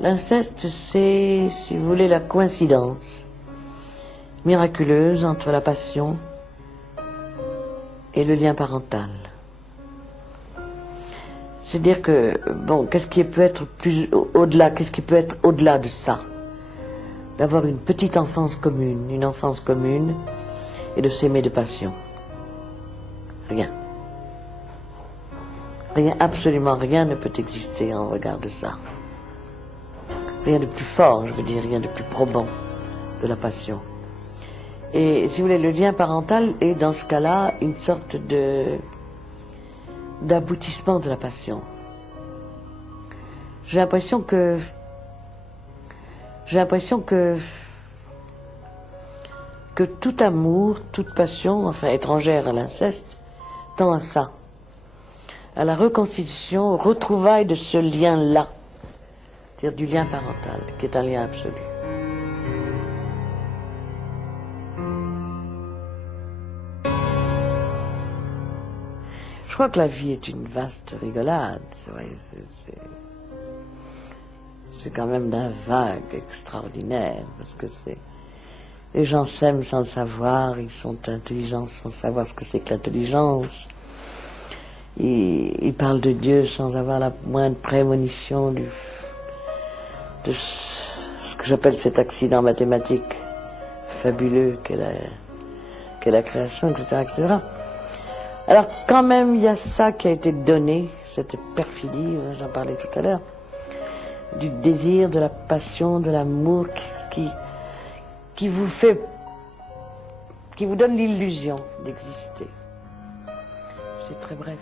L'inceste, c'est, si vous voulez, la coïncidence miraculeuse entre la passion et le lien parental. C'est-à-dire que, bon, qu'est-ce qui peut être plus au-delà, qu'est-ce qui peut être au-delà de ça? D'avoir une petite enfance commune, et de s'aimer de passion. Rien. Rien, absolument rien ne peut exister en regard de ça. Rien de plus fort, je veux dire, rien de plus probant de la passion. Et si vous voulez, le lien parental est dans ce cas-là une sorte d'aboutissement de la passion. J'ai l'impression que tout amour, toute passion, enfin étrangère à l'inceste, tend à ça, à la reconstitution, au retrouvailles de ce lien-là, c'est-à-dire du lien parental, qui est un lien absolu. Je crois que la vie est une vaste rigolade. C'est quand même d'un vague extraordinaire, parce que les gens s'aiment sans le savoir, ils sont intelligents sans savoir ce que c'est que l'intelligence. Ils parlent de Dieu sans avoir la moindre prémonition de ce que j'appelle cet accident mathématique fabuleux qu'est la création, etc., etc. Alors quand même, il y a ça qui a été donné, cette perfidie, j'en parlais tout à l'heure, du désir, de la passion, de l'amour qui vous donne l'illusion d'exister. C'est très bref.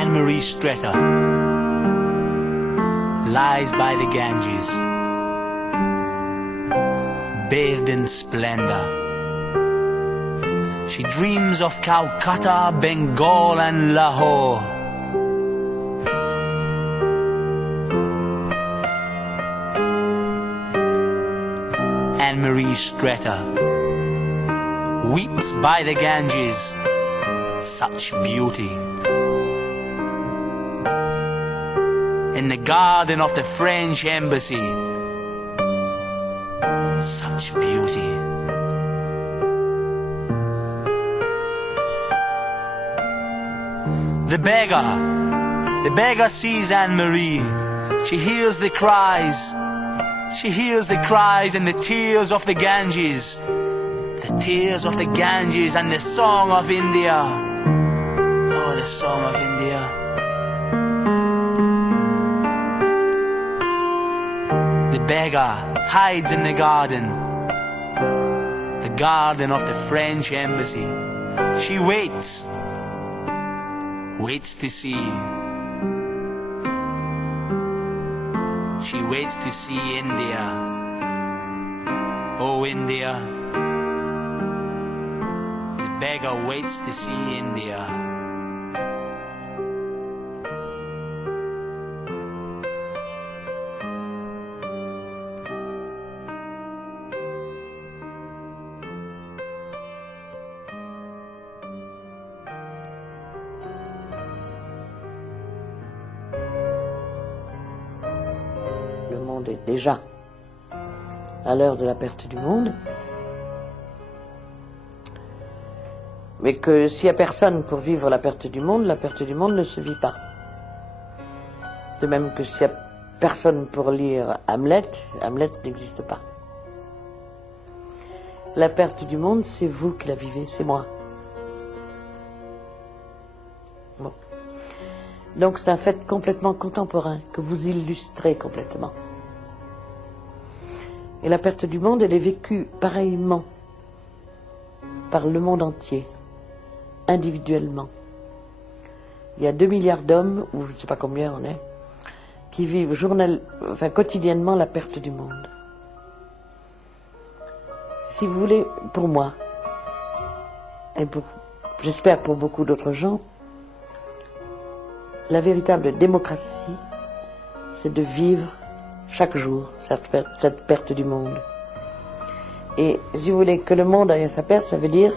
Anne-Marie Streeter lies by the Ganges, bathed in splendor. She dreams of Calcutta, Bengal and Lahore. Anne-Marie Streeter weeps by the Ganges, such beauty. In the garden of the French embassy, such beauty. The beggar sees Anne-Marie. She hears the cries and the tears of the Ganges. The tears of the Ganges and the song of India. Oh, the song of India. The beggar hides in the garden of the French embassy. She waits to see. She waits to see India. Oh, India. The beggar waits to see India. Le monde est déjà à l'heure de la perte du monde, mais que s'il n'y a personne pour vivre la perte du monde ne se vit pas. De même que s'il n'y a personne pour lire Hamlet, Hamlet n'existe pas. La perte du monde, c'est vous qui la vivez, c'est moi. Bon. Donc c'est un fait complètement contemporain, que vous illustrez complètement. Et la perte du monde, elle est vécue pareillement par le monde entier, individuellement. Il y a 2 milliards d'hommes, ou je ne sais pas combien on est, qui vivent quotidiennement la perte du monde. Si vous voulez, pour moi, et j'espère pour beaucoup d'autres gens, la véritable démocratie, c'est de vivre chaque jour cette perte du monde. Et si vous voulez que le monde ait sa perte, ça veut dire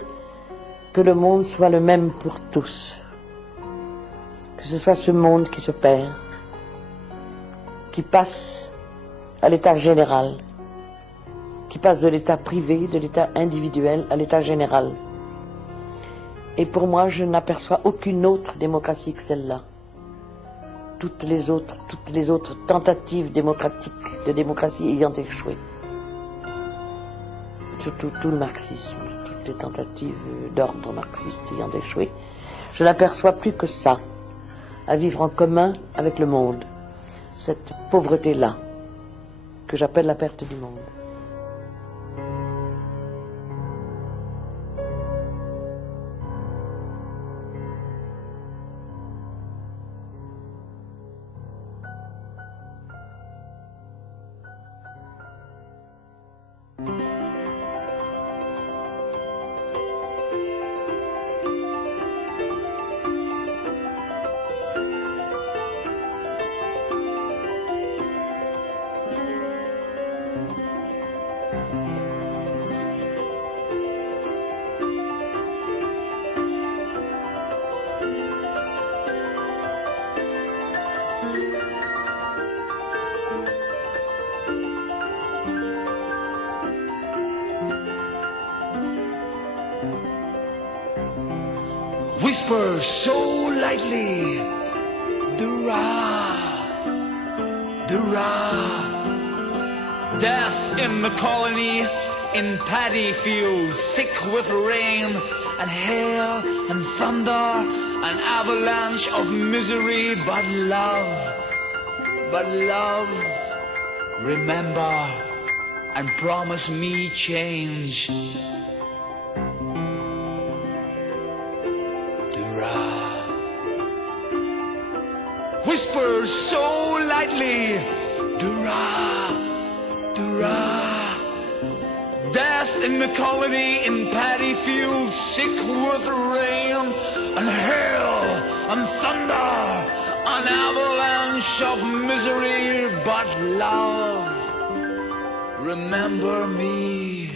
que le monde soit le même pour tous. Que ce soit ce monde qui se perd, qui passe à l'état général, qui passe de l'état privé, de l'état individuel à l'état général. Et pour moi, je n'aperçois aucune autre démocratie que celle-là. Toutes les autres tentatives démocratiques de démocratie ayant échoué. Surtout tout le marxisme, toutes les tentatives d'ordre marxiste ayant échoué. Je n'aperçois plus que ça, à vivre en commun avec le monde. Cette pauvreté-là, que j'appelle la perte du monde. Whisper so lightly, Dura, Dura. Death in the colony, in paddy fields, sick with rain and hail and thunder, an avalanche of misery, but love, remember and promise me change. Whisper so lightly, Dura, Dura. Death in the colony, in paddy fields, sick with rain and hail and thunder, an avalanche of misery, but love, remember me.